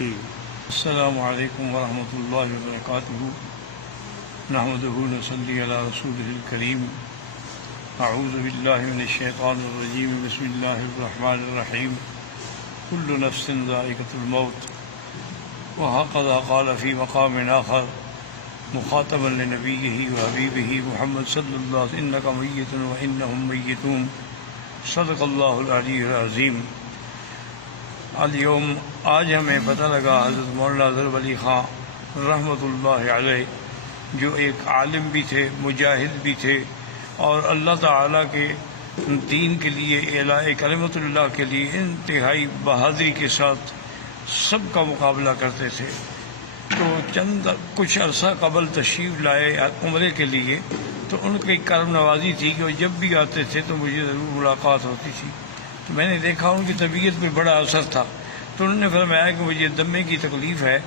السلام علیکم ورحمۃ اللہ وبرکاتہ نحمدہ ونصلی علی رسولہ الکریم اعوذ باللہ من الشیطان الرجیم بسم اللہ الرحمن الرحیم کل نفس ذائقۃ الموت وہکذا قال فی مقام آخر مخاطبا لنبیہ وحبیبہ محمد صلی اللہ علیہ وسلم انک میت وانہم میتون صدق اللہ العلی العظیم۔ اليوم آج ہمیں پتہ لگا حضرت مولانا ظفر علی خان رحمۃ اللہ علیہ جو ایک عالم بھی تھے، مجاہد بھی تھے، اور اللہ تعالیٰ کے دین کے لیے، اعلاء کلمۃ اللہ کے لیے انتہائی بہادری کے ساتھ سب کا مقابلہ کرتے تھے۔ تو کچھ عرصہ قبل تشریف لائے عمرے کے لیے، تو ان کی کرم نوازی تھی کہ وہ جب بھی آتے تھے تو مجھے ضرور ملاقات ہوتی تھی۔ تو میں نے دیکھا ان کی طبیعت پہ بڑا اثر تھا، تو انہوں نے فرمایا کہ مجھے دمے کی تکلیف ہے،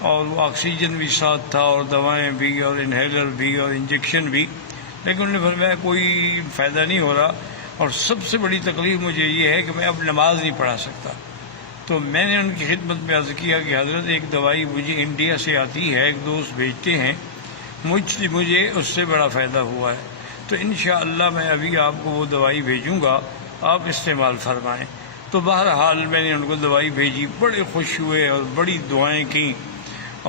اور وہ آکسیجن بھی ساتھ تھا اور دوائیں بھی اور انہیلر بھی اور انجیکشن بھی، لیکن انہوں نے فرمایا کوئی فائدہ نہیں ہو رہا، اور سب سے بڑی تکلیف مجھے یہ ہے کہ میں اب نماز نہیں پڑھا سکتا۔ تو میں نے ان کی خدمت میں عرض کیا کہ حضرت ایک دوائی مجھے انڈیا سے آتی ہے، ایک دوست بھیجتے ہیں، مجھے اس سے بڑا فائدہ ہوا ہے، تو انشاءاللہ میں ابھی آپ کو وہ دوائی بھیجوں گا، آپ استعمال فرمائیں۔ تو بہرحال میں نے ان کو دوائی بھیجی، بڑے خوش ہوئے اور بڑی دعائیں کیں،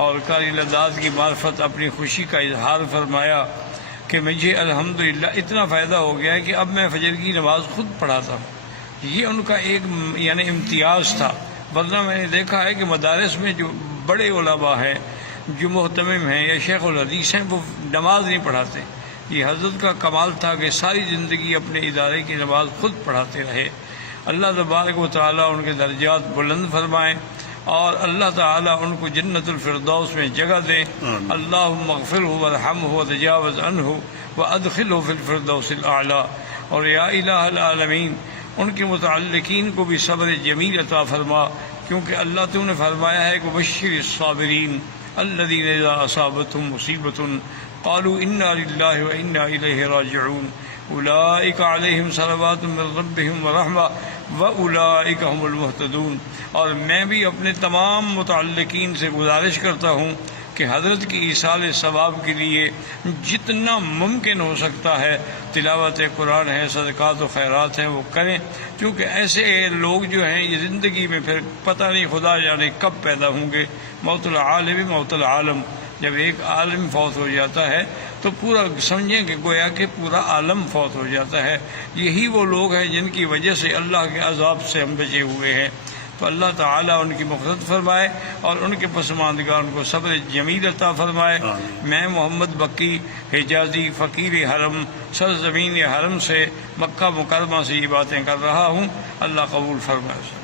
اور قاری لداد کی معرفت اپنی خوشی کا اظہار فرمایا کہ مجھے الحمدللہ اتنا فائدہ ہو گیا ہے کہ اب میں فجر کی نماز خود پڑھاتا ہوں۔ یہ ان کا ایک امتیاز تھا، ورنہ میں نے دیکھا ہے کہ مدارس میں جو بڑے علماء ہیں، جو محتمم ہیں یا شیخ الحدیث ہیں، وہ نماز نہیں پڑھاتے۔ یہ حضرت کا کمال تھا کہ ساری زندگی اپنے ادارے کی نماز خود پڑھاتے رہے۔ اللہ تبارک و تعالیٰ ان کے درجات بلند فرمائیں، اور اللہ تعالیٰ ان کو جنت الفردوس میں جگہ دیں۔ اللہم اغفرہ وارحمہ وتجاوز عنہ وادخلہ فی الفردوس الاعلی۔ اور یا الہ العالمین، ان کے متعلقین کو بھی صبر جمیل عطا فرما، کیونکہ اللہ تو نے فرمایا ہے کہ بشر الصابرین الذین اذا اصابتهم مصیبۃ قالوا انا للہ وانا الیہ راجعون اولئک علیہم صلوات من ربہم ورحمہ واولئک هم المہتدون۔ اور میں بھی اپنے تمام متعلقین سے گزارش کرتا ہوں کہ حضرت کی ایصال ثواب کے لیے جتنا ممکن ہو سکتا ہے تلاوت قرآن ہے، صدقات و خیرات ہیں، وہ کریں، کیونکہ ایسے لوگ جو ہیں یہ زندگی میں پھر پتہ نہیں خدا جانے کب پیدا ہوں گے۔ موت العالم موت العالم، جب ایک عالم فوت ہو جاتا ہے تو پورا سمجھیں کہ گویا کہ پورا عالم فوت ہو جاتا ہے۔ یہی وہ لوگ ہیں جن کی وجہ سے اللہ کے عذاب سے ہم بچے ہوئے ہیں۔ تو اللہ تعالیٰ ان کی مغفرت فرمائے اور ان کے پسماندگان کو صبر جمیل عطا فرمائے۔ میں محمد بکی حجازی فقیر حرم سرزمین حرم سے مکہ مکرمہ سے یہ باتیں کر رہا ہوں، اللہ قبول فرمائے۔